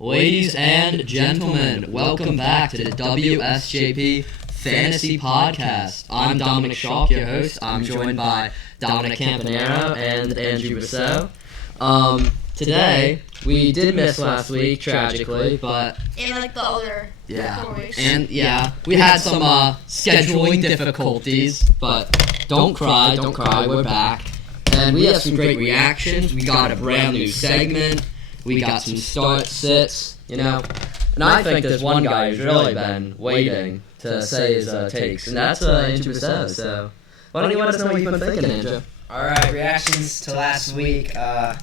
Ladies and gentlemen, welcome back to the WSJP Fantasy Podcast. I'm Dominic Schalk, your host. I'm joined by Dominic Camapnaro and Andrew Rousseau. Today, we did miss last week, tragically, but... And like the other 4 weeks. And we had some scheduling difficulties, but don't cry, we're back. And we have some great reactions. We got a brand new segment. We got some start-sits, And I think there's one guy who's really been waiting to say his takes, and that's Andrew Rousseau. So, why don't you let us know what you've been thinking, Andrew? Alright, reactions to last week. I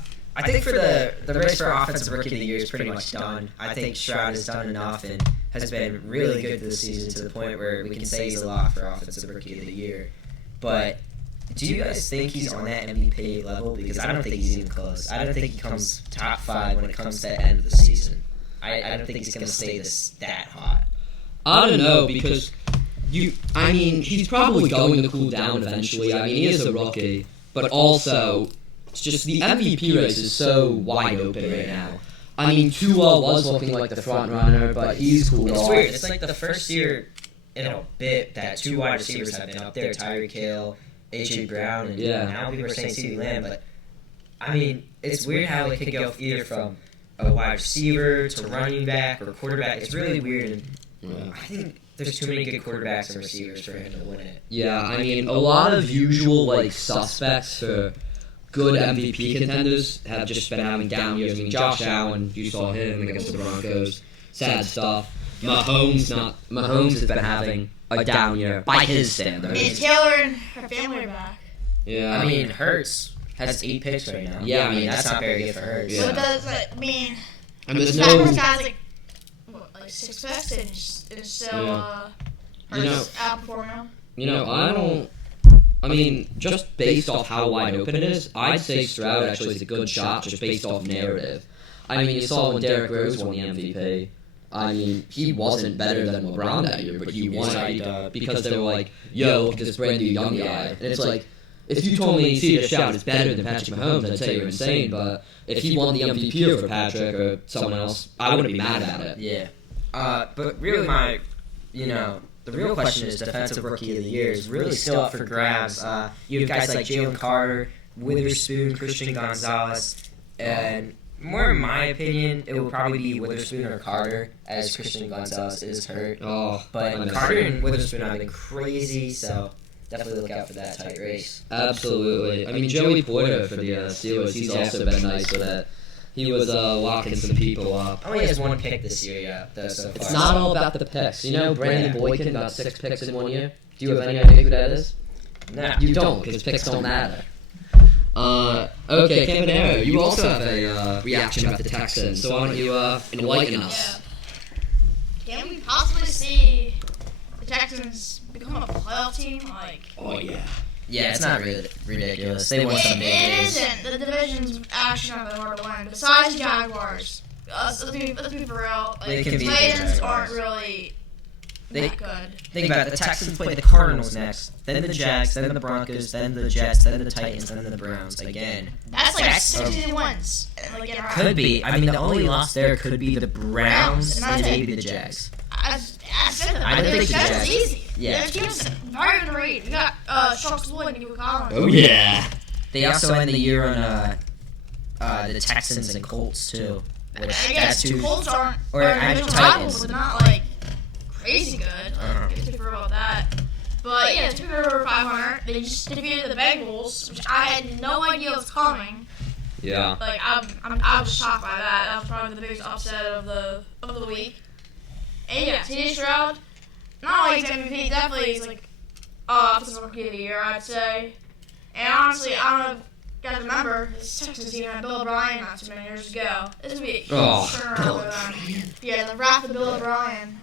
think for the race for Offensive Rookie of the Year is pretty much done. I think Stroud has done enough and has been really good this season to the point where we can say he's a lock for Offensive Rookie of the Year. But do you guys think he's on that MVP level? Because I don't think he's even close. I don't think he comes top 5 when it comes to the end of the season. I don't think he's going to stay that hot. I don't know, because he's probably going to cool down eventually. He is a rookie, but also, it's just the MVP race is so wide open right now. Tua was looking like the front runner, but he's cooled off. It's weird. It's like the first year in a bit that 2 wide receivers have been up there, Tyreek Hill, A.J. Brown, and now people are saying CeeDee Lamb, but it's weird how it could go either from a wide receiver to running back or quarterback. It's really weird, and I think there's too many good quarterbacks and receivers for him to win it. Yeah, a lot of usual suspects for good MVP contenders have just been having down years. Josh Allen, you saw him against the Broncos. Sad stuff. Mahomes has been having a down year by his standards. And Taylor and her family are back. Yeah. Hurts has 8 picks right now. Yeah, that's not very good for Hurts. Yeah. But does there's the Packers has 6 picks and so Hurts outperforming them. Just based off how wide open it is, I'd say Stroud actually is a good shot just based off narrative. You saw when Derrick Rose won the MVP. He wasn't better than LeBron that year, but he won it because they were like, yo, look at this brand new young guy. And it's like, if you told me C.J. Stroud is better than Patrick Mahomes, I'd say you're insane, but if he won the MVP over Patrick or someone else, I wouldn't be mad about it. Yeah. But really the real question is Defensive Rookie of the Year is really still up for grabs. You have guys like Jalen Carter, Witherspoon, Christian Gonzalez, and more in my opinion, it will probably be Witherspoon or Carter, as Christian Gonzalez is hurt. But Carter and Witherspoon have been crazy, so definitely look out for that tight race. Absolutely. Joey Porter for the Steelers, he's also been nice with it. He was locking some people up. Only has 1 pick this year, so far. It's not all about the picks. Brandon Boykin got 6 picks in 1 year. Do you have any idea who that is? No. You don't, because picks don't matter. Okay, Campanaro, you also have a reaction about the Texans, so why don't you enlighten us? Yeah. Can we possibly see the Texans become a playoff team? Oh, yeah. Yeah, it's not really ridiculous. They won some big games. It isn't. The division's actually not that hard to win. Besides the Jaguars, let's be for real. They can the beat the Titans Jaguars. aren't really that good. Think about it. The Texans play the Cardinals next, then the Jags, then the Broncos, then the Jets, then the Titans, then the Browns again. That's 16 wins. Could be. The only loss there could be the Browns and maybe the Jags. I don't think the Jags Jags. Easy. Yeah. Their team's very underrated. You got Sharks Lloyd and Nico Collins. Oh, yeah. They also end the year on the Texans and Colts, too. I guess Colts aren't Titans. rivals, but not crazy good. To forget about that. But yeah, took over 500. They just defeated the Bengals, which I had no idea was coming. Yeah. I was shocked by that. That was probably the biggest upset of the week. And yeah, C.J. Stroud, not only he's MVP, definitely he's Offensive Rookie of the Year, I'd say. And honestly, I don't know if you guys remember, this Texans team had Bill O'Brien not too many years ago. This would be a huge turnaround for them. Yeah, the wrath of Bill O'Brien.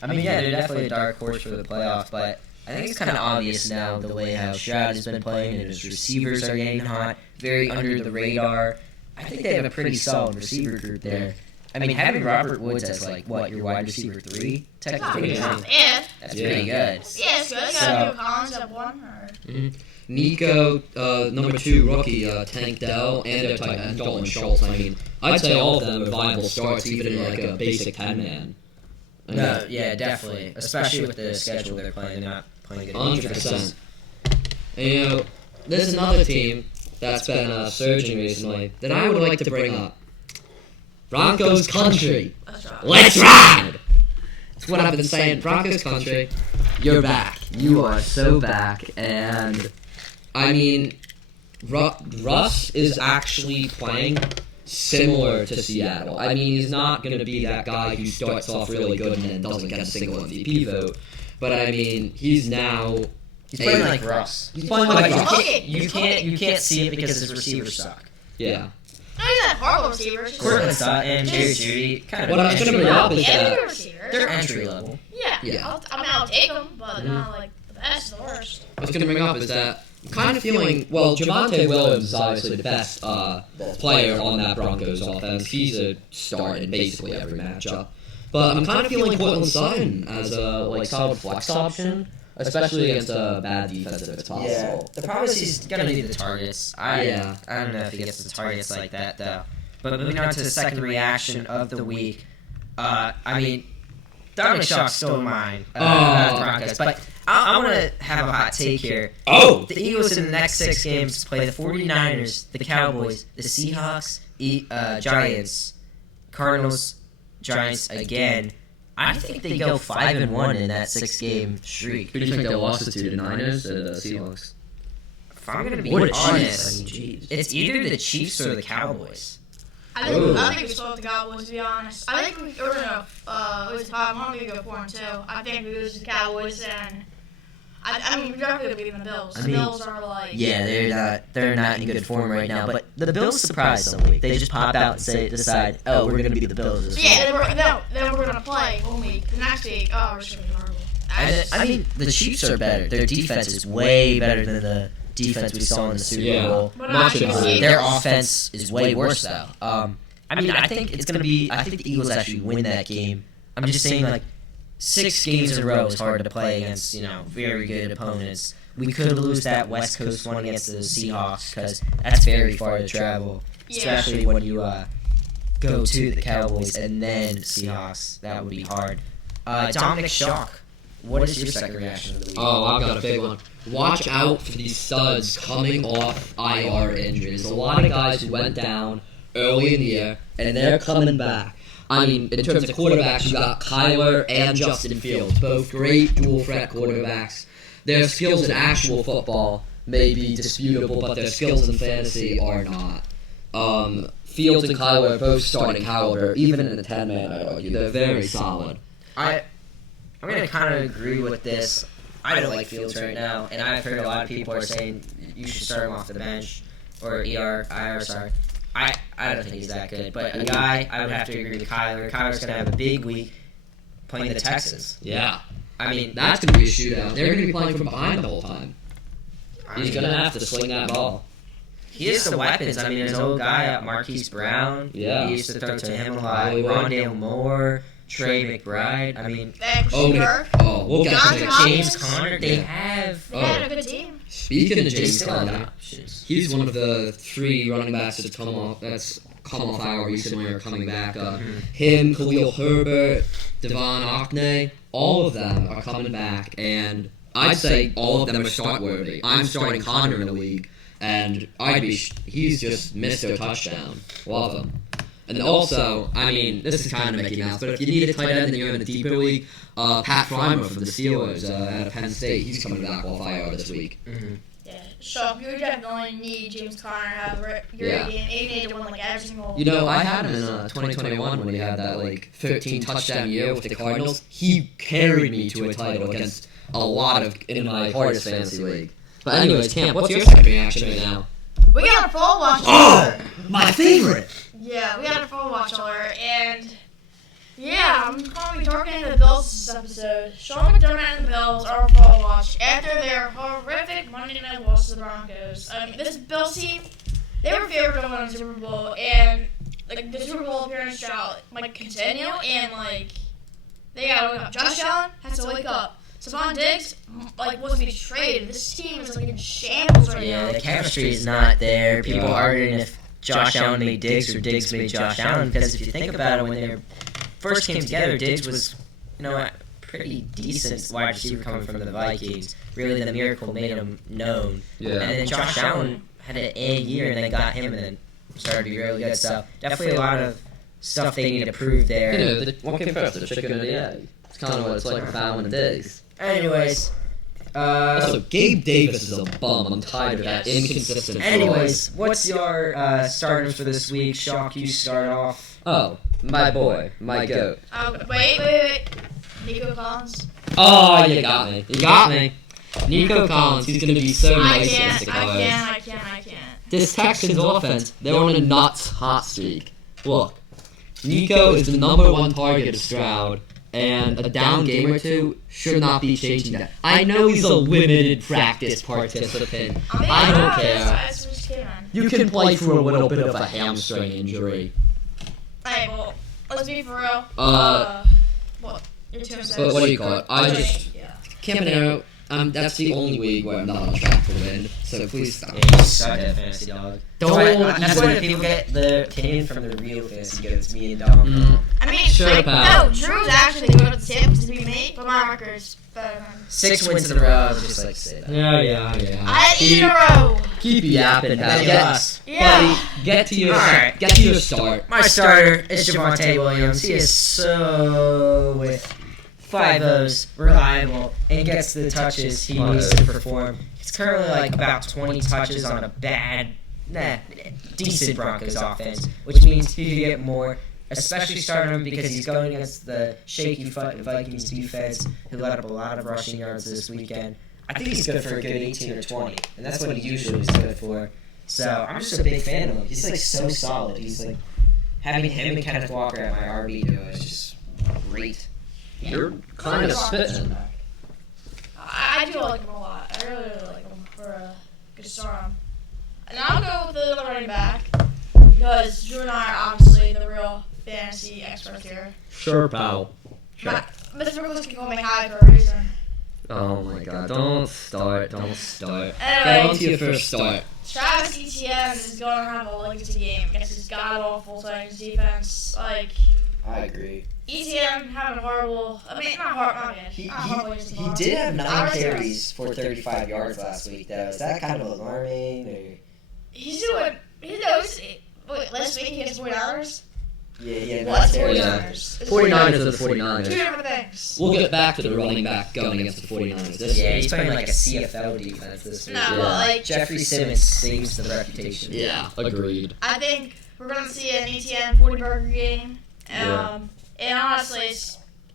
They're definitely a dark horse for the playoffs, but I think it's kind of obvious now the way how Stroud has been playing and his receivers are getting hot, very under the radar. I think they have a pretty solid receiver group there. Having Robert Woods as your wide receiver 3, technically, not bad. That's pretty good. Yeah, it's good. Got Nico Collins at 1. Nico, number 2 rookie, Tank Dell, and their tight end, Dominic Schalk. I mean, I'd say all of them are viable starts, even in like a basic 10-man. No, yeah, definitely. Especially with the schedule they're playing, not playing good. 100%. And, there's another team that's been surging recently that I would like to bring up. Broncos Country. Let's ride! That's what I've been saying. Broncos Country, you're back. You are so back. And, I mean, Russ is actually playing similar to Seattle. I mean, he's not going to be that guy who starts off really good and then doesn't get a single MVP vote. But, I mean, he's now... He's playing like Russ. He's playing like Russ. You can't see it because his receivers suck. Yeah. No, he's not horrible receivers. Courtland Sutton and Jerry Judy, kind of. What I was going to bring up is that... They're entry level. Yeah. I'll take them, but not like the best, the worst. What I was going to bring up is that I'm kind of feeling... Well, Javonte Williams is obviously the best player on that Broncos offense. He's a start in basically every matchup. But I'm kind of feeling Courtland Sutton as a solid flex option, especially against a bad defense if it's possible. Yeah. The problem is he's going to need the targets. I don't know if he gets the targets like that, though. But moving on to the second reaction of the week, I mean, Dominic Schalk stole mine. Broncos, but I want to have a hot take here. Oh! The Eagles in the next 6 games play the 49ers, the Cowboys, the Seahawks, Giants, Cardinals, Giants again. I think they go 5-1 in that 6-game streak. Who do you think they'll lose to? The Niners or the Seahawks? If I'm going to be Or the honest, Chiefs. I mean, it's either the Chiefs or the Cowboys. I think we spoke the Cowboys, to be honest. I think we're going to, lose 5-1, I think we go 4-2. I think we lose to the Cowboys, and I mean, we're definitely going to beat the Bills. The Bills are like... Yeah, they're not in good form right now, but the Bills surprise some week. They just pop out and decide, oh, we're going to beat the Bills this week. Yeah, then we're going to play 1 week. The next week, oh, we're just going to be horrible. I mean, the Chiefs are better. Their defense is way better than the defense we saw in the Super Bowl. Their offense is way worse, though. I mean, I think it's going to be... I think the Eagles actually win that game. I'm just saying, like, 6 games in a row is hard to play against, very good opponents. We could lose that West Coast one against the Seahawks because that's very far to travel, especially when you go to the Cowboys and then Seahawks. That would be hard. Dominic Schalk, what is your second reaction of the week? Oh, I've got a big one. Watch out for these studs coming off IR injuries. A lot of guys who went down early in the year, and they're coming back. I mean, in terms of quarterbacks, you got Kyler and Justin Fields, both great dual-threat quarterbacks. Their skills in actual football may be disputable, but their skills in fantasy are not. Fields and Kyler are both starting caliber, even in the 10-man, I'd argue. They're very solid. I'm going to kind of agree with this. I don't like Fields right now, and I've heard a lot of people are saying you should start him off the bench, or IR, sorry. I don't think he's that good, but a guy, I would have to agree with Kyler. Kyler's going to have a big week playing the Texans. Yeah. I mean, That's going to be a shootout. They're going to be playing from behind the whole time. He's going to have to swing that ball. he has the weapons. I mean, there's an old guy, Marquise Brown. Yeah. He used to throw to him a lot. Rondale Moore, Trey McBride. I mean, we'll get to that. James Conner. They have. They had a good team. Speaking of James Conner, options. he's one of the 3 running backs that's come off IR recently or coming back. Him, Khalil Herbert, Devon Achane, all of them are coming back, and I'd say all of them are start worthy. I'm starting Conner in the league, and he's just Mr. Touchdown. Love him. And also, I mean, this is kind of Mickey Mouse, but if you need a tight end and you're in a deeper league, Pat Frymer from the Steelers out of Penn State, he's coming back off IR this week. Mm-hmm. Yeah, so you definitely need James Conner to have your game. You need to win like every single. You know, I had him in 2021 when he had that 13 touchdown year with the Cardinals. He carried me to a title against a lot of in my hardest fantasy league. But anyways, Camp, what's your second reaction right now? We got a full watch. Oh, my favorite. Yeah, we got a full watch alert, and yeah, I'm probably targeting the Bills this episode. Sean McDermott and the Bills are a full watch after their horrific Monday night loss to the Broncos. I mean, this Bills team, they were favored to win the Super Bowl, and like the Super Bowl appearance shall continue, and they gotta wake up. Josh Allen has to wake up. Stephon Diggs, wants to be traded. This team is, in shambles right now. Yeah, the chemistry is not there. People arguing if Josh Allen made Diggs or Diggs made Josh Allen, because if you think about it, when they first came together, Diggs was, a pretty decent wide receiver coming from the Vikings. Really, the miracle made him known. Yeah. And then Josh Allen had an A year, and they got him, and then started to be really good. So definitely a lot of stuff they need to prove there. What came first, the chicken or the egg? It's kind of what it's like for Fallon and Diggs. Anyways. Also, Gabe Davis is a bum. I'm tired of that inconsistent. Anyways, what's your starters for this week? Schalk, you start off. Oh, my boy, my goat. Wait. Nico Collins. Oh, you got me. Nico Collins, he's going to be so nice against the Cowboys. I can't. This Texans offense, they're on a nuts hot streak. Look, Nico is the number one target of Stroud, and a down game or two should not be changing that. I know he's a limited practice participant. I don't care. You can play through a little bit of a hamstring injury. Hey, well, let's be for real. What? Your team says. But what do you call it? Camapnaro, that's the only league where I'm not on track to win, so please stop. Yeah, you suck at fantasy, dog. That's why people get the opinion from the real fantasy goats, me and Dom. I mean, Sure, pal. no, Drew's actually good at the tips to be me, but my record's better than 6 wins in a row, just like say that. Yeah. I had 8 in a row. Keep yapping, pal. Yeah. Get to your Alright. Get to your start. My starter is Javonte Williams. He is so with 5 O's, reliable, and gets the touches he needs to perform. He's currently about 20 touches on a decent Broncos offense, which means he can get more, especially starting him because he's going against the shaky Vikings defense, who let up a lot of rushing yards this weekend. I think he's good for a good 18 or 20, and that's what he usually is good for. So I'm just a big fan of him. He's so solid. He's having him and Kenneth Walker at my RB duo is just great. You're kind of spitting. I do like him a lot. I really like him for a good start on. And I'll go with the other running back because Drew and I are obviously the real fantasy experts here. Sure, pal. Mr. Nicholas can call me high for a reason. Oh my god, don't start. Anyway, Get on to your first start. Travis Etienne is going to have a legacy game against his god-awful Titans defense. I agree. Etienne having a horrible... not horrible. He did have 9 carries for 35 yards last week, though. Is that kind of alarming? Or? He's doing... Last week he has 40 hours? Yeah. What's 40 49ers? 49ers are the Two 49ers. different things. We'll get back to the running back going against the 49ers this Yeah, week. he's playing like a CFL defense this week. No, but Jeffrey Simmons saves the reputation. Yeah, agreed. I think we're going to see an Etienne 40-burger game. And honestly,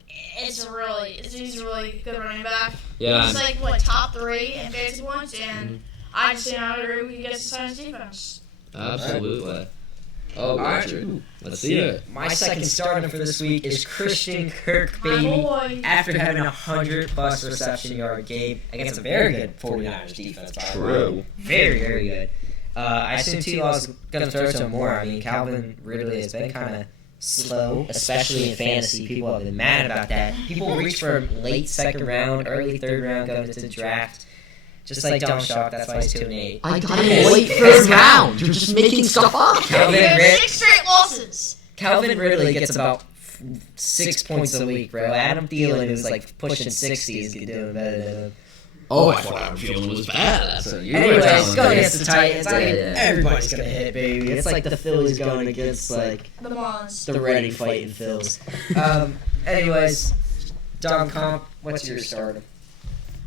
he's a really good running back. Yeah. He's top 3 in fantasy points, and I just agree he gets the Titans defense. Absolutely. Oh, Alright. Richard. Let's see it. My second starter for this week is Christian Kirk, My baby. boy. After having a 100-plus reception yard game against a very good 49ers defense, by the way. True. Very, very good. I assume T-Law's going to throw to him more. I mean, Calvin Ridley has been kind of slow, especially in fantasy. People have been mad about that. People reach for late second round, early third round going into the draft. Just like Dominic Schalk, that's why he's 2-8. I got him late third round. You're just making stuff up. He has 6 straight losses. Calvin Ridley gets about 6 points a week, bro. Adam Thielen, who's pushing 60, is doing better than him. Oh, I thought Adam Thielen was bad. So Anyways, going against the Titans. I mean, Yeah. everybody's going to hit, baby. It's like the Phillies going against, The Marlins. the ready fighting Phils. Anyways, Dom Comp, what's your starter?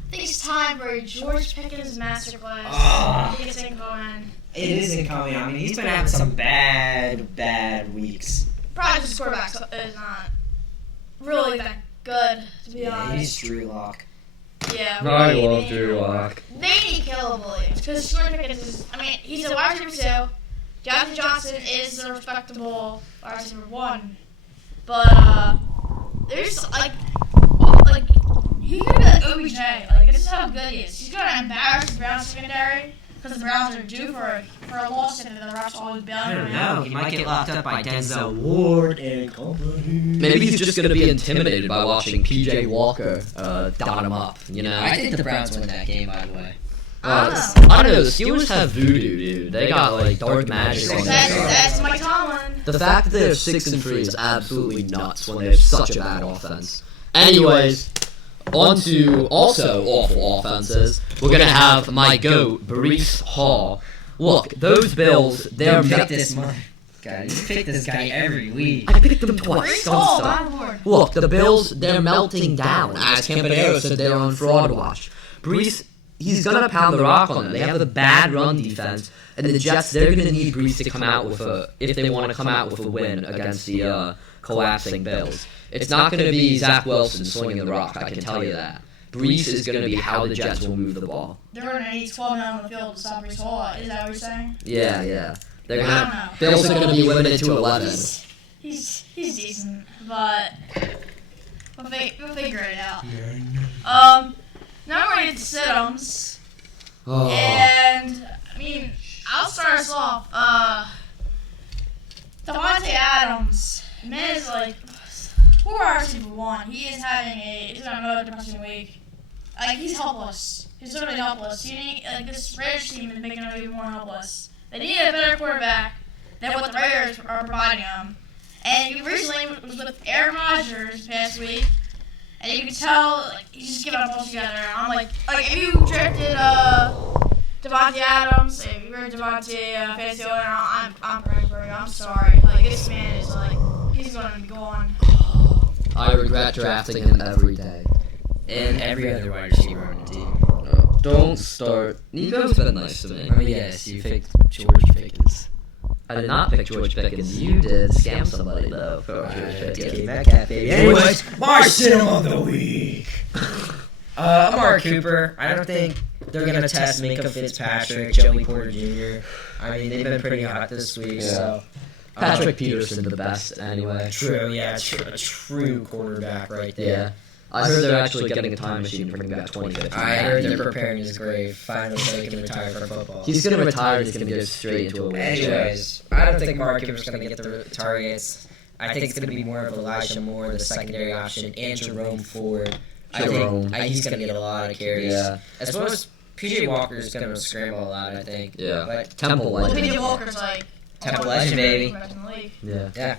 I think it's time for a George Pickens masterclass. Ah. I think it's incoming. It isn't coming. I mean, he's been having some bad weeks. Probably just quarterback is not really that good, to be Yeah, honest. he's Drew Lock. Yeah, I really, love Drew Lock. They need killable leagues because George Pickens is. He's a wide receiver 2. Jonathan Johnson is a respectable wide receiver 1, but there's he could be like OBJ. This is how good he is. He's gonna embarrass the Browns secondary because the Browns are due for a loss, and the refs always bail I him don't out. know. He might get locked up by Denzel Ward and company. Maybe he's just going to be intimidated by watching P.J. Walker dot him up, you know? I think the Browns win that game, by the way. I don't know, the Steelers have voodoo, dude. They got, like, dark magic on their side. That's Mike Tomlin. The fact that they're 6-3 is absolutely nuts when they have such a bad offense. Anyways, on to also awful offenses. We're going to have my GOAT, Breece Hall. Look, those Bills, they're... You pick this guy. You pick this guy every week. I picked them twice. Breece Don't Hall, stop. on board. Look, the Bills, they're melting down. As Campanaro said, they're on fraud watch. Breece, he's going to pound the rock on them. They have a bad run defense. And the Jets, they're going to need Breece to come out with if they want to come out with a win against the collapsing Bills. It's not going to be Zach Wilson swinging the rock, I can tell you that. Breece is going to be how the Jets will move the ball. They're going to need 12 men on the field to stop Breece Hall. Is that what you're saying? Yeah. They're I don't know. Bills are going to be limited to 11. He's decent, but we'll figure it out. Now we're going to sit-ems. Oh. And, I mean, I'll start us off. Davante Adams, man, is like 4 hours for one. He's having another depressing week. Like, he's helpless. He's literally helpless. This Raiders team is making him even more helpless. They need a better quarterback than what the Raiders are providing him. And he recently was with Aaron Rodgers this past week, and you can tell he's just giving up altogether. I'm like if you drafted Davante Adams, if you're a Davante fantasy owner, I'm praying for you. I'm sorry. This man is he's going to be gone. I regret drafting him every day. And every other wide receiver on the team. Don't start. Nico's been nice to me. I mean, yes, you picked George Pickens. I did not pick George Pickens. You did scam somebody, though, for George Pickens. Metcalf, baby. Anyways, my cinema of the week. Amari Cooper. I don't think they're going to test Minka Fitzpatrick, Joey Porter Jr. I mean, they've been pretty hot this week, so... Patrick Peterson, the best, anyway. True, yeah, a true quarterback right there. Yeah. I heard they're actually getting a time machine for him back 2015. I heard they're preparing his grave, finally so he can retire from football. He's going to retire, he's going to go straight into a wheelchair. Anyways, I don't think Amari Cooper's going to get the targets. I think it's going to be more of Elijah Moore, the secondary option, and Jerome Ford. I think he's going to get a lot of carries. Yeah. As well as P.J. Walker's going to scramble a lot, I think. Yeah. But Temple Well, legend. P.J. Walker's Temple legend, baby. Yeah. Yeah.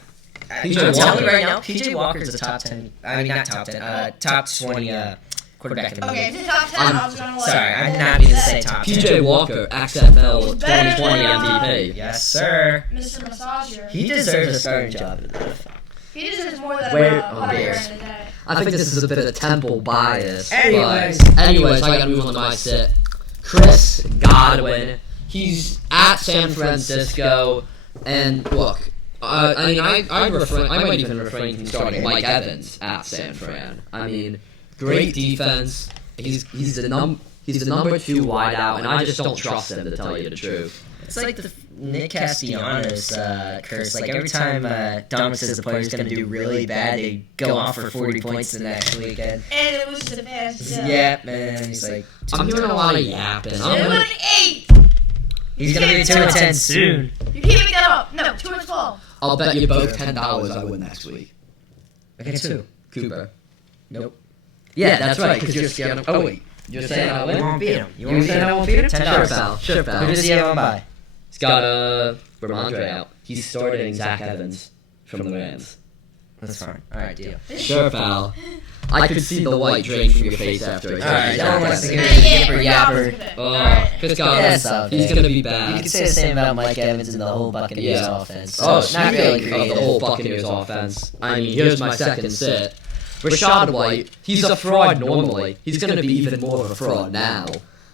PJ I'm telling Walker. you right now, P.J. Walker's a top 10. I mean, not top 10. Top 20 quarterback in the league. Okay, if it's top 10, I was going to Sorry, I'm not meaning to say top 10. PJ Walker, XFL 2020 MVP. Yes, sir. Mr. Massager. He deserves a starting job in the NFL. He deserves more than Where- a oh, player yes. in the day. I think this is a bit of Temple bias. Anyways. But anyways, I gotta move on to my sit. Chris Godwin. He's at San Francisco, and look, I might even refrain from starting Mike Evans at San Fran. I mean, great defense. He's the number 2 wideout, and I just don't trust him, to tell you the truth. It's like the Nick Castellanos curse. Like every time Dominic says the player's going to do really bad, they go off for 40 points the next weekend. And it was the best. Yeah, man. He's like... I'm hearing a lot of yapping. It was an 8. He's going to be 2-10 soon. You can't make that up. No, 2-12. I'll bet you both $10 I win next week. Okay, 2. Cooper. Nope. Yeah, that's right, because you're scared of... Oh, wait. You're saying I You win? won't beat him. You saying I won't beat him? $10. Sure, pal. Who does he have on by? He's got Ramondre out. He's starting Zach Evans from the Rams. That's fine. All right, deal. Sure, pal. I could see the white drain from your face after I All right, said don't Zach listen to Evans. him. Yapper. Chris Godwin, Yes, okay. he's going to be You bad. can say the same about Mike Evans and the whole Buccaneers Yeah. offense. Oh, So, not really speaking of the creative. whole Buccaneers offense, I mean, here's my second sit. Rashad White, he's a fraud normally. He's going to be even more of a fraud now.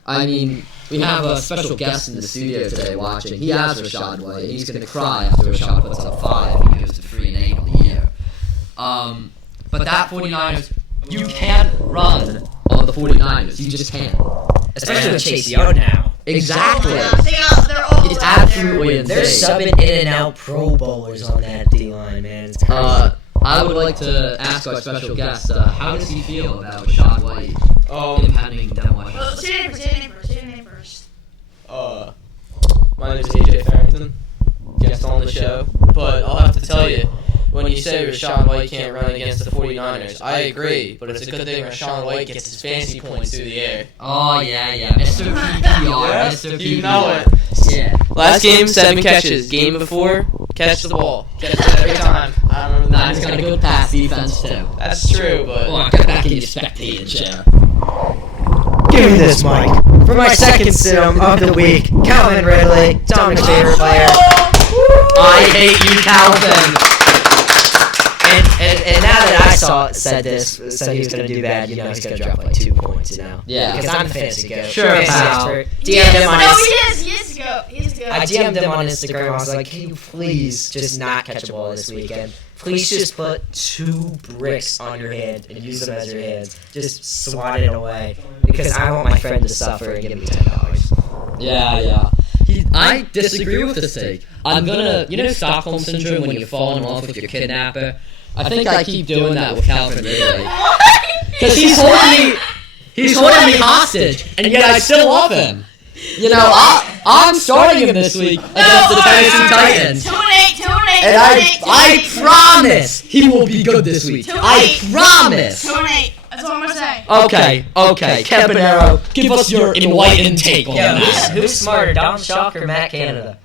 I mean, we have a special guest in the studio today watching. He has Rashad White, and he's going to cry after Rashad puts up 5 and he goes to 3-8 on the year. But that 49ers, you can't run on the 49ers. You just can't. Especially with Chase Young now. Exactly. They're all It's absolutely insane. They're subbing in and out Pro Bowlers on that D-line, man. It's crazy. I would like to ask our special guest, how does he feel about Rashad White impending demolition? Well, say your name first. My name is AJ Farrington, guest on the show. But I'll have to tell you, when you say Rashawn White can't run against the 49ers, I agree, but it's a good thing Rashawn White gets his fantasy points through the air. Oh, yeah. Mr. PPR. Yeah, Mr. PPR. you know it. Yeah. Last game, 7 catches. Game before, catch the ball. Catch it every time. I remember Nah, that. he's got a good pass defense, too. That's true, but... Come on, get back in your spectating chair. Give me this, Mike. For my second sim of the week, Calvin Ridley, Dominic's favorite player. I hate you, Calvin. And now that I said he was going to do bad, you know he's going to drop like 2 points, you know? Yeah. Because I'm a fantasy coach. Sure, fantasy pal. expert. DM'd him on No, Instagram. he is to go. He is to go. I DM'd him on Instagram. I was like, can you please just not catch a ball this weekend? Please just put 2 bricks on your hand and use them as your hands. Just swat it away. Because I want my friend to suffer and give me $10. Yeah. I disagree with this take. I'm gonna, Stockholm Syndrome when you fall in love with your kidnapper? I think I keep doing that with Calvin Ridley. Because he's holding me hostage, and yet I still love him. I'm starting him this week against the Tennessee Titans. 2-8. And I promise he will be good this week. I promise. 2-8. That's all I'm gonna say. Okay. Camapnaro, give us your enlightened take on Yeah, that. who's smarter, Dominic Schalk or Matt Canada?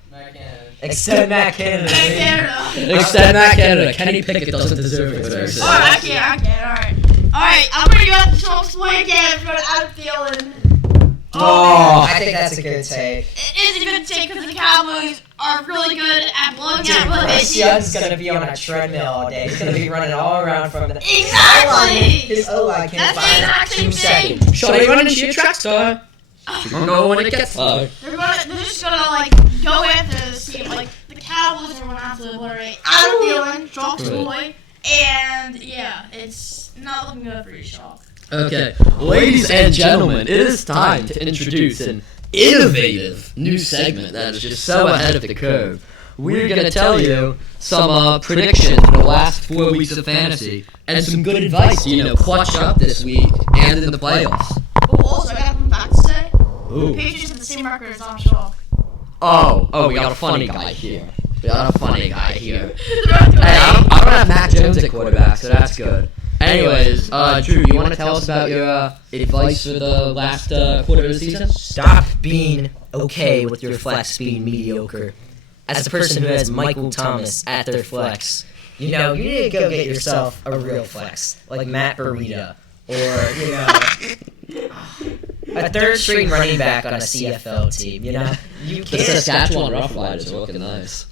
Extend Matt Canada. Extend Matt Canada. Kenny Pickett doesn't deserve it. Alright, I can't. Alright, I'm gonna go out the Schultz way again for Adam Thielen. I think that's a good take. It is a good take because the Cowboys are really good at blowing out Bryce Bryce Young's gonna be on a treadmill all day. He's gonna be running all around from the Exactly! His O-line can't That's the find exact 2 same thing. seconds. Shall I run into your track star? You don't know when it gets low. They're just gonna go after this team. Like the Cowboys are gonna have to obliterate Adam Thielen, Schultz's boy, and yeah, it's not looking good for you, Schultz. Okay, ladies and gentlemen, it is time to introduce an innovative new segment that is just so ahead of the curve. We're going to tell you some predictions for the last 4 weeks of fantasy and some good advice to, clutch up this week and in the playoffs. Oh, also, I got something back to say. Ooh. The Patriots have the same record as Dominic Schalk. Oh, we got a funny guy here. Hey, I They're don't have Mac Jones at quarterback, so that's good. Anyways, Drew, you want to tell us about your advice for the last quarter of the season? Stop being okay with your flex being mediocre. As a person who has Michael Thomas at their flex, you need to go get yourself a real flex, like Matt Burita, or, a third-string running back on a CFL team, You The can't... Saskatchewan Roughriders are looking nice.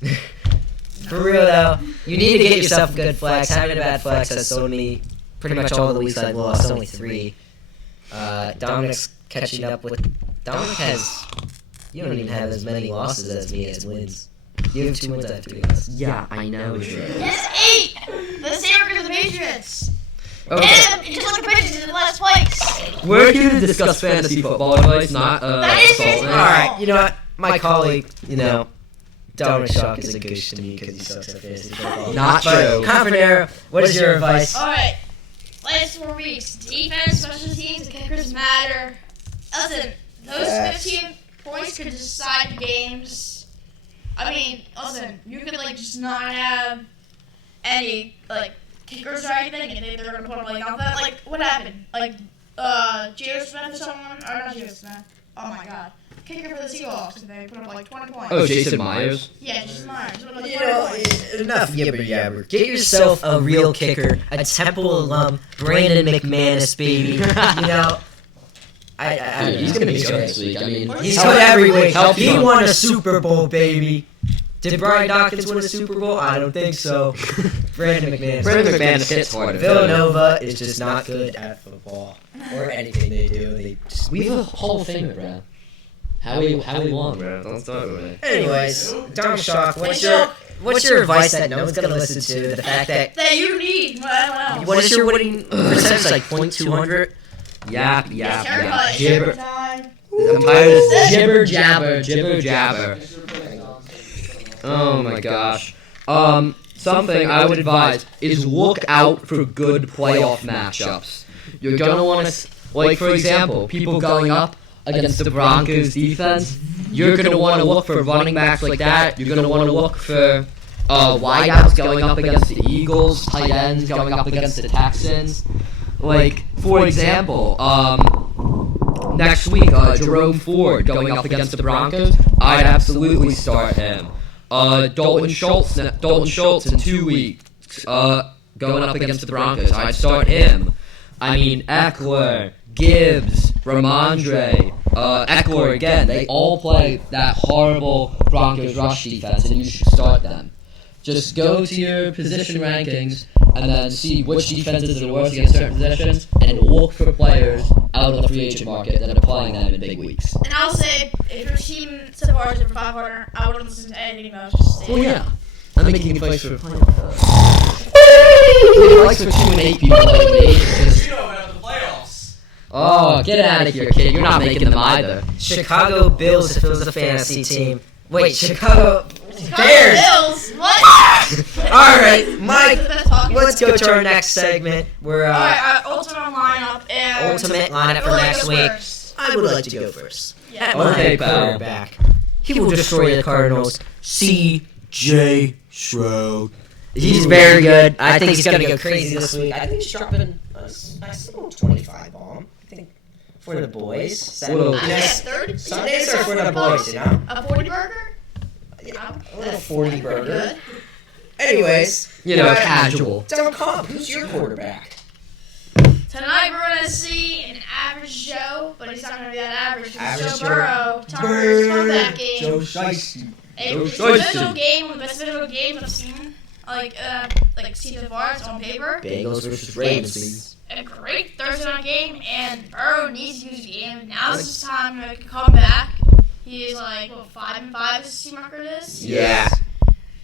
For real, though, you need to get yourself a good flex. Having a bad flex has sold me pretty much all the weeks I've lost, only 3. Dominic's catching up with... Dominic has... You don't even have as many losses as me as wins. You have 2 wins, I have 3 losses. Yeah, I know. Yes, 8! The same record as the Patriots. Okay. And just like the Patriots in last place. We're here to discuss fantasy football advice, not That is assault. fantasy. Alright, you know what? My colleague, Dominic Schalk is a goose to me because he sucks at fantasy football. Not But, true. Camapnaro, what is your advice? Alright. Last 4 weeks. Defense, special teams, and kickers matter. Listen, those 15 points could decide games. I mean, listen, you could just not have any kickers or anything, and they're gonna put up nothing. What happened? Gio Smith or someone, or not Gio Smith? Oh my God, kicker for the Seahawks, and they put up 20 points. Oh, Jason Myers? Yeah, Jason Myers. Put up 20 points. Enough yibber yabber. Get yourself a real kicker, a Temple alum, Brandon McManus, baby. Dude, he's gonna be good this week. I mean, He's good every week. Help He him. won a Super Bowl, baby. Did Brian Dawkins win a Super Bowl? I don't think so. Brandon McManus. Brandon McManus hits hard. Villanova is just not good at football or anything they do. They just... We have a Hall of Famer, bro. How we won, bro. Don't start with it. Anyways, Dominic Schalk, what's your advice that no one's gonna listen to? The fact that you need, I don't know. what is your winning percentage, like .200? Yap. Everybody. Jibber. Time. I'm tired of this jibber jabber. Oh my gosh. Something I would advise is look out for good playoff matchups. You're gonna want to, for example, people going up against the Broncos defense, you're going to want to look for running backs like that. You're going to want to look for wideouts going up against the Eagles, tight ends going up against the Texans. Like, for example, next week, Jerome Ford going up against the Broncos, I'd absolutely start him. Dalton Schultz in 2 weeks, going up against the Broncos, I'd start him. I mean, Eckler, Gibbs, Ramondre, Eckler again, they all play that horrible Broncos rush defense, and you should start them. Just go to your position rankings and then see which defenses are worse against certain positions and look for players out of the free agent market that are playing them in big weeks. And I'll say, if your team so far is over 500, I wouldn't listen to anything about just stay. Well, yeah. I'm making advice for playing advice for 2 and 8 people like me. You know about the playoffs. Oh, get out of here, kid. You're not making them either. Chicago Bills if it was a fantasy team. Wait, Chicago Bears. Bills. What? All right, Mike. Let's Let's go to our next segment. We're Alright, ultimate lineup and ultimate lineup for I'll next go week. first. I would like to go first. Yeah. Okay, My pal. quarterback. He will destroy the Cardinals. C.J. Stroud. He's very good. I think he's going to go crazy this week. I think he's dropping a nice little 25 bomb. I think for the boys. Whoa. I get 30. Sundays are for the boys, you know? A 40 burger? A little 40 burger. Anyways, You know, casual. Don't come. Who's your quarterback? Tonight we're going to see an average Joe, but he's not going to be that average. It's Average Joe Joe. Burrow. Tucker's comeback game. Shiesty. A Joe divisional Shiesty. game, one of the best divisional games I've seen. Like season far, it's on paper. Bengals versus Ravens. It's a great Thursday night game, and Burrow needs to use the game. Now's his time to come back. He is 5-5 his team record is. Yeah.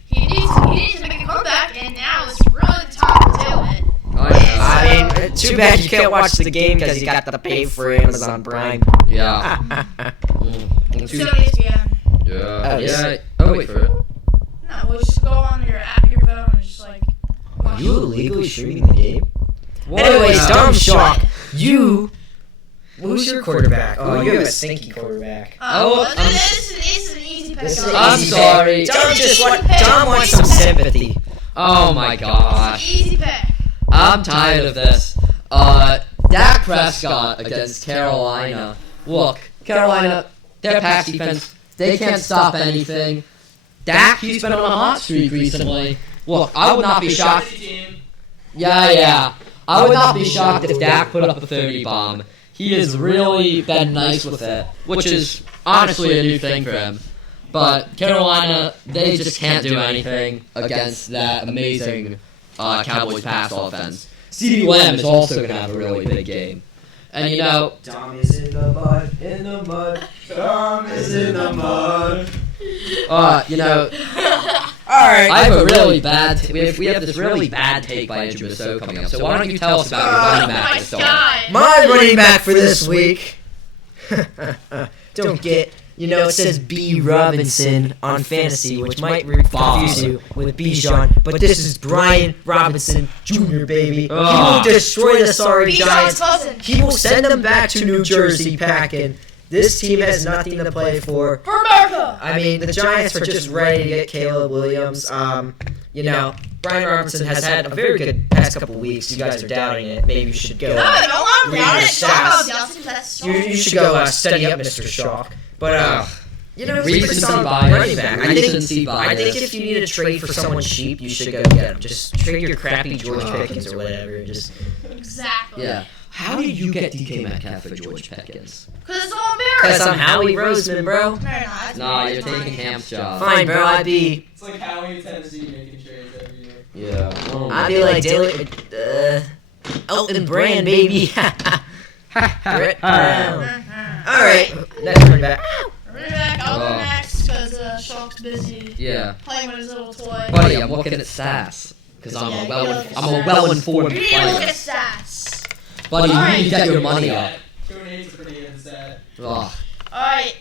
He needs to make a comeback, and now is really the time to do it. I mean, too bad you can't watch the game because you got to pay for Amazon Prime. Yeah. It's on ESPN. Yeah. Oh, wait for it. No, we'll just go on your app, your phone, and just watch Are you it. illegally streaming the game? Anyways, Dominic Schalk, who's your quarterback? Oh, you have a stinky quarterback. This is an easy pick. This is an I'm easy sorry. pick. Dom wants some sympathy. Oh my gosh. Easy pick. I'm tired of this. Dak Prescott against Carolina. Look, Carolina, their pass defense, they can't stop anything. Dak, he's been on a hot streak recently. Look, I would not be shocked. Yeah. I would not be shocked if Dak put up a 30 bomb. He has really been nice with it, which is honestly a new thing for him. But Carolina, they just can't do anything against that amazing Cowboys pass offense. CeeDee Lamb is also going to have a really big game. And you know, Dom is in the mud, Dom is in the mud. you know, Alright. I have a really bad. We have this really bad take by Andrew Basso coming up. So why don't you tell us about your running back My this song? God. My running back for this week. Don't get, it says B. Robinson on fantasy, which might confuse you with Bijan, but this is Brian Robinson Jr., baby. He will destroy the sorry Bijan's Giants. cousin. He will send them back to New Jersey packing. This team has nothing to play for. For America. I mean, the Giants are just ready to get Caleb Williams. Brian Robinson has had a very good past couple weeks. You guys are doubting it. Maybe you should go. No, I'm read not your it. Talk about stats. Johnson, that's You should go study up Mr. Schalk. But he's a pretty Recency solid bias. running back. Recency I think bias. if you need to trade for someone cheap, you should go get him. Just trade your crappy George Pickens or whatever. And just Exactly. Yeah. How did you get DK Metcalf for George Pickens? Because it's all because America. I'm Howie Roseman, bro. No, you're not. Nah, you're taking Hamp's job. Fine, bro. I'd be It's like Howie in Tennessee making trades every year. Yeah. Oh my I'd be like Dylan, Elton Brand, baby. Brett Brown. All right, next running back. Running back, I'll go next because Schalk's busy Yeah. playing with his little toy. Buddy, I'm looking at stats. Because I'm a well-informed You need to look player. at stats. Buddy, you need to get your money up. 2 and 8's a pretty good stat. Ugh. Alright.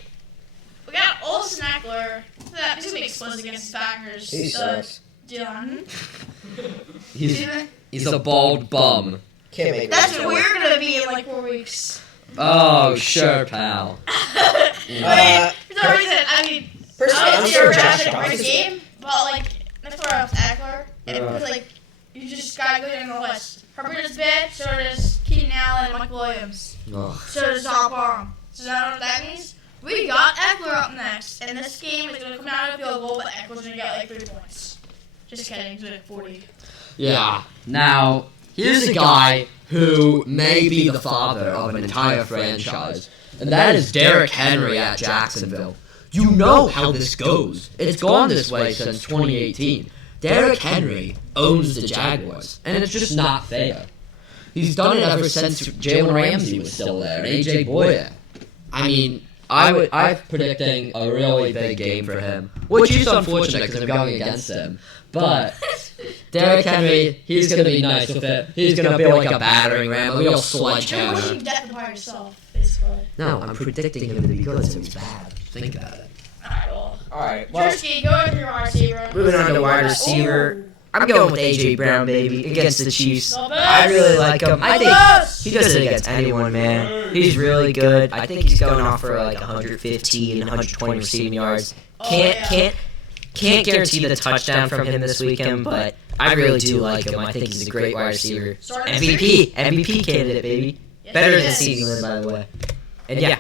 We got Olsen Eckler. He's going to be explosive against the Packers. He sucks. Dylan. He's a bald bum. Can't make That's what we're going to be in like 4 weeks. Oh, sure, pal. For some reason, I mean, Personally, I'm obviously sure you're Josh a Dobbs great is- game, but like next door up Eckler, and it was like you just gotta go down the list. Herbert is bad, so does Keenan Allen and Mike Williams, Ugh. so does Donald Parham. So that what that means? We got Eckler up next, and this game is gonna come down to a field goal, but Eckler's gonna get like 3 points. Just kidding, he's gonna get 40. Yeah. Now, here's a guy who may be the father of an entire franchise, and that is Derrick Henry at Jacksonville. You know how this goes. It's gone this way since 2018. Derrick Henry owns the Jaguars, and it's just not fair. He's done it ever since Jalen Ramsey was still there, and AJ Boyer. I mean, I'm predicting a really big game for him, which is unfortunate because I'm going against him. But Derrick Henry, he's going to be nice with it. He's going to be like a battering ram, a real You're sledgehammer. wishing death upon yourself, basically. No, I'm predicting him to be good, so he's bad. Think about it. Alright, well. Alright, well, Drewski, go with your wide receiver. moving on to wide receiver. I'm going with A.J. Brown, baby, against the Chiefs. The I really like him. I think best. he does it against anyone, man. He's really good. I think he's going off for like 115, 120 receiving yards. Can't guarantee the touchdown from him this weekend, but I really do like him. I think he's a great wide receiver. MVP candidate, baby. Yes, Better he than is. CeeDee Lamb, by the way. And yeah,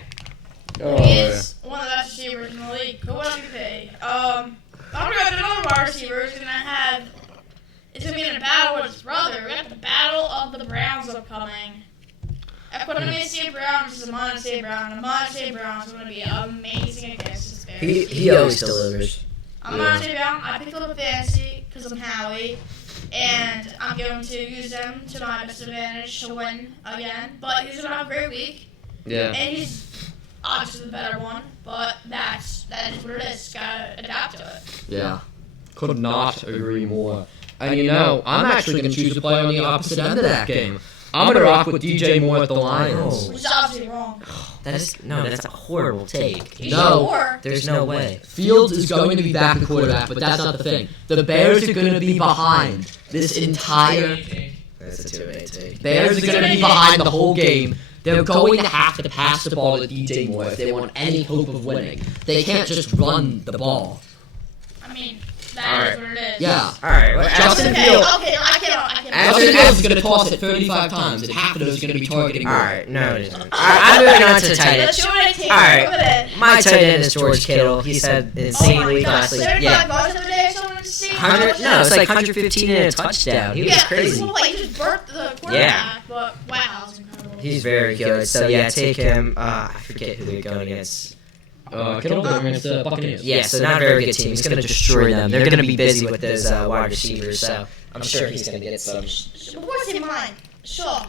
He is one of the best receivers in the league. Go on MVP. I'm gonna go with another wide receiver. It's gonna be in a battle with his brother. We got the Battle of the Browns upcoming. Equanimous St. Brown versus Amon St. Brown. Amon St. Brown is gonna be amazing against his Bears. he always delivers. Amon St. Brown, I picked up a fantasy because I'm Howie, and I'm going to use them to my best advantage to win again. But he's gonna have a great week. Yeah. And he's obviously the better one, but that is what it is. Gotta adapt to it. Yeah. Could not agree more. And you know, I'm actually going to choose to play on the opposite end of that game. I'm going to rock with DJ Moore at the Lions. Which is obviously wrong. That's a horrible take. He's No. sure. There's no way. Fields is going to be back at quarterback, but that's not the thing. The Bears are going to be behind this entire... That's a 2-8 take. Bears are going to be behind the whole game. They're going to have to pass the ball to DJ Moore if they want any hope of winning. They can't just run the ball. I mean, that is what it is. Yeah. Alright, well, Justin Justin Okay, Fields. okay, I can't. Justin Fields is going to toss it 35 times, and half of those are going to be targeting Moore. Alright, no, it isn't. I'm moving on to tight Let's end. show what I take. Alright. Look at it. My tight end is George Kittle. He said insanely last week. 75 Yeah. bucks a day or something to see. 100, no, it's like 115 and a touchdown. He was Yeah, crazy. Well, like, he just burnt the quarterback, Yeah. but wow, that was incredible. He's very good. So yeah, take him. I forget who they're going against. Kittle against the Buccaneers. Yeah, so not a very good team. He's going to destroy them. They're going to be busy with those wide receivers, so I'm sure he's going to get some. Before I say mine, Schalk,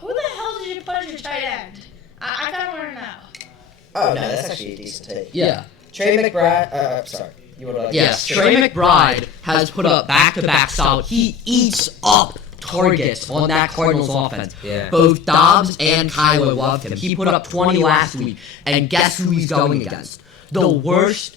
who the hell did you put as your tight end? I kind of want to know. Oh, no, that's actually a decent take. Yeah. Trey McBride, sorry. You would like Yes, Trey McBride has put up back-to-back solid. He eats up targets on that Cardinals offense. Yeah. Both Dobbs and Kyler loved him. He put up 20 last week, and guess who he's going against? The worst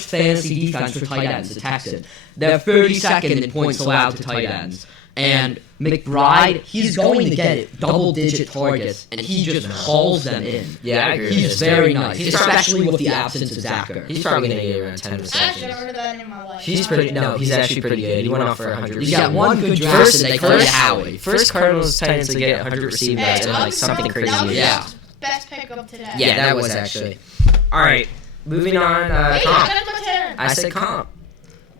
fantasy defense for tight ends, the Texans. They're 32nd in points allowed to tight ends. And McBride, he's going to get double-digit targets, and he just hauls them in. Yeah, I agree with He's this. very nice, He's especially with the absence of Zachary. He's probably going to get around 10 I actually never receptions. heard that in my life. He's actually pretty good. He went off for 100 He got one good draft, First- and they called it first- Howie. First Cardinals Titans to get 100 receiving Hey, yards and like something crazy. that was Yeah. his best pick of today. Yeah, that was actually. All right, moving on. Hey, I Comp. got my tight end. I said comp.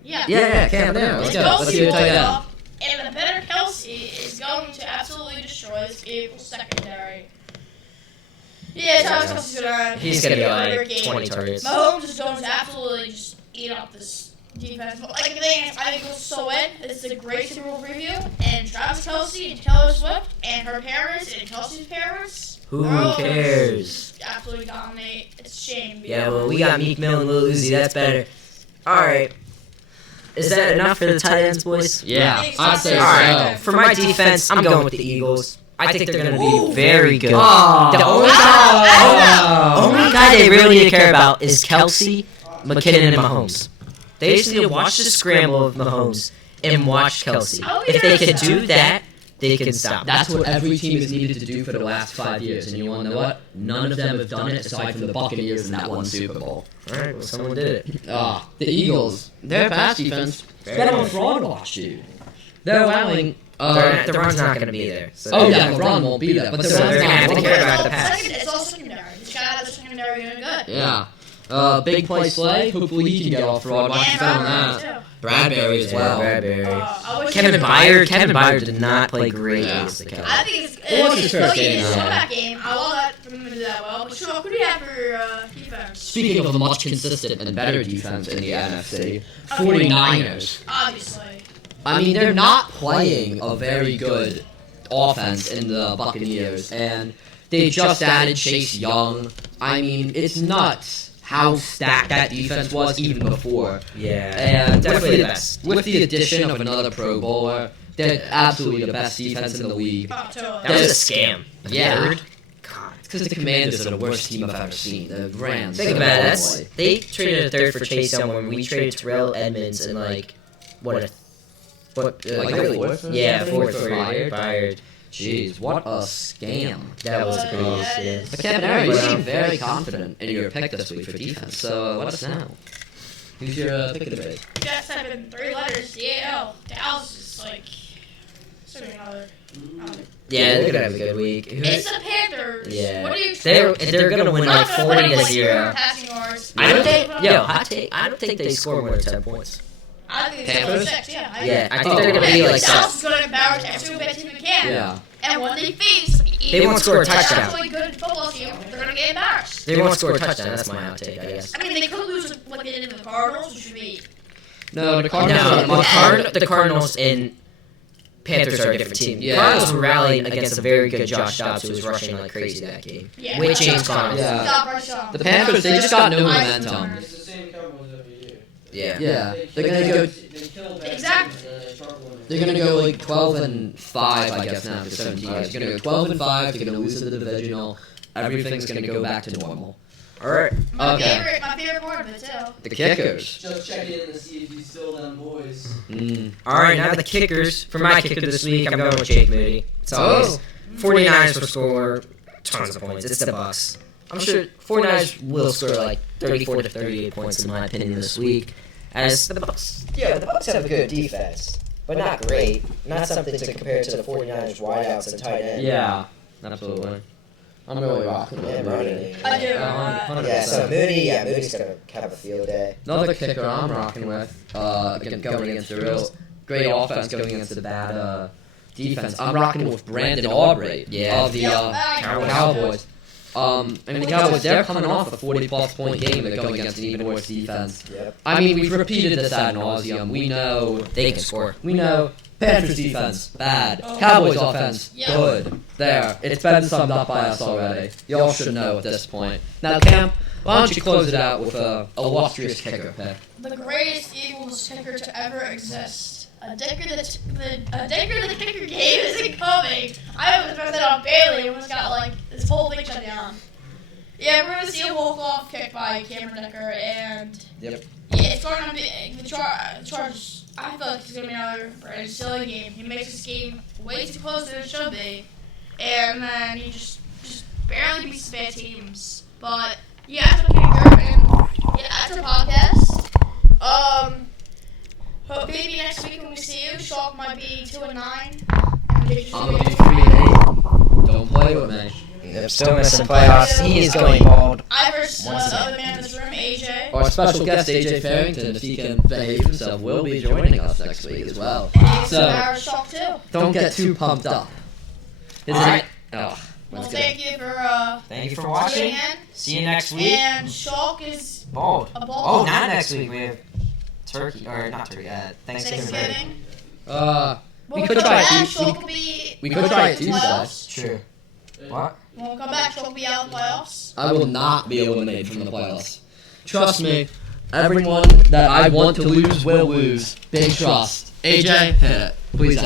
Yeah. Yeah, Camapnaro. Let's go. Let's see your tight end. And the better Kelsey is going to absolutely destroy this Eagles secondary. Yeah, Travis Kelsey's gonna. He's going to get have a like great game. 20 targets. Mahomes is going to absolutely just eat up this defense. But like the thing is, I think Eagles so win. This is a great Super Bowl preview, and Travis Kelsey and Taylor Swift and her parents and Kelsey's parents. Who Oh, cares? Absolutely dominate. It's a shame. Yeah, well, we got Meek Mill and Lil Uzi. That's better. All right. Is that enough for the tight ends, boys? Yeah, I'd say All right. so. For my defense, I'm going with the Eagles. I think they're going to be very good. Oh. The only guy they really need to care about is Kelsey, McKinnon, and Mahomes. They just need to watch the scramble of Mahomes and watch Kelsey. Oh, If they yeah. could do that, they can stop. That's what every team has needed to do for the last 5 years. And you want to know what? None of them have done it aside from the Buccaneers in that one Super Bowl. All right, well, someone did it. The Eagles, their pass defense, they're on fraud watch, dude. They're allowing... the run's not going to be there. So the run won't be there. But the So run's they're gonna have to not care there. about the pass. It's all secondary. This guy has the secondary doing good. Yeah. Big play Slay. Hopefully he can get off fraud watch. And Found Bradbury, that. too. Bradbury as Yeah, well. Bradbury. I wish Kevin Byard did not play great Yeah. against the Cowboys. I think it's It was his first game, his yeah. comeback game. I love that for him to do that well. But sure, who do you have for defense? Speaking of a much consistent and better defense in the NFC, 49ers. Obviously. I mean, they're not playing a very good offense in the Buccaneers, and they just added Chase Young. I mean, it's nuts how stacked that defense was even before. Yeah, And definitely the best. with the addition of another Pro Bowler, they're absolutely the best defense in the league. Oh, totally. That was a scam. Yeah. Third? God. It's because the Commanders are the worst team I've ever seen. The Rams. Think about it. They traded a third for Chase Young when we traded Terrell Edmonds and fourth for Byard. Jeez, what a scam. That was pretty good. But Camapnaro, you seem very confident in your pick this week for defense, so let us know. Who's your pick of the day? You guys type in 3 letters. DAL. Dallas is like. Another. Yeah, they're gonna have a good week. It's the Panthers. Yeah. What do you They're gonna win like 40-0. Passing yards. I don't think. Hot take. I don't think they score more than 10 points. I think it's Panthers? 6. Yeah. Yeah, I think they're gonna be like Dallas is gonna embarrass every single best team we can. Yeah. And when they face, They won't score a touchdown. Actually good football team, they're gonna get embarrassed. They won't score a touchdown. That's my hot take, I guess. I mean, they could lose like they did to the Cardinals, which would be. No, the No, Cardinals. the Cardinals and Panthers are a different team. The Yeah. Cardinals were rallying against a very good Josh Dobbs who was rushing like crazy that game. Yeah. With James Conner. Yeah. The Panthers, they just got no momentum. It's the same Cowboys every year. Yeah. Yeah, they're gonna go. They kill bad Exactly. teams, and then they start winning. They're gonna go like 12-5, I guess now after 17 years. They're gonna go 12-5. They're gonna lose to the divisional. Everything's gonna go back to normal. All right. My Okay. favorite part of it too. The kickers. Just check in to see if he's still them boys. All right. Now the kickers. For my kicker this week, I'm going with Jake Moody. It's always 49ers will score tons of points. It's the Bucks. I'm sure 49ers will score like 34 to 38 points in my opinion this week. As the Bucks, the Bucks have a good defense, but not great. Not something to compare to the 49ers wideouts and tight end. Yeah, absolutely. I'm really rocking with Yeah, Moody. I do. 100%. Moody's gonna have a field day. Another kicker I'm rocking with, going against the real great offense, going against the bad defense. I'm rocking with Brandon Aubrey of the Cowboys. I mean, the Cowboys, they're coming off a 40-plus point game. They're going against an even worse defense. Yep. I mean, we've repeated this ad nauseum. We know They can score. We know Panthers defense, bad. Cowboys offense, good. There. It's been summed up by us already. Y'all should know at this point. Now, Camp, why don't you close it out with a illustrious kicker pick? The greatest Eagles kicker to ever exist. A Dicker the kicker game isn't coming. I almost pressed that on Bailey. Almost got like this whole thing shut down. Yeah, we're gonna see a walk-off kick by Cameron Dicker, and Yep. yeah, it's going to be the Chargers. I feel like it's gonna be another very silly game. He makes this game way too close than it should be, and then he just barely beats the bad teams. But yeah, that's a kicker, and yeah, that's a podcast. Hope maybe next week when we see you, Schalk might be 2-9. I'm going to be 3-8. Don't play with me. They're still missing playoffs. He is going bald. I versus the other man in this room, AJ. Our special guest, AJ Farrington, if he can behave himself, will be joining us next week as well. And So- Irish Schalk too. Don't get too pumped up. Isn't Alright. it? Oh, Well, let's go. thank you for Thank you for tuning watching. in. See you next week. And Schalk is Bald. a Oh, ball. not next week. We have turkey, or not turkey, Thanksgiving break. Thanksgiving. We When could come try back, it. Schalk will be. We could try it Tuesday. playoffs. True. What? When we come back, Schalk will be out of the playoffs. I will not be eliminated from the playoffs. Trust me, everyone that I want to lose will lose. Big trust. AJ, hit it. Please.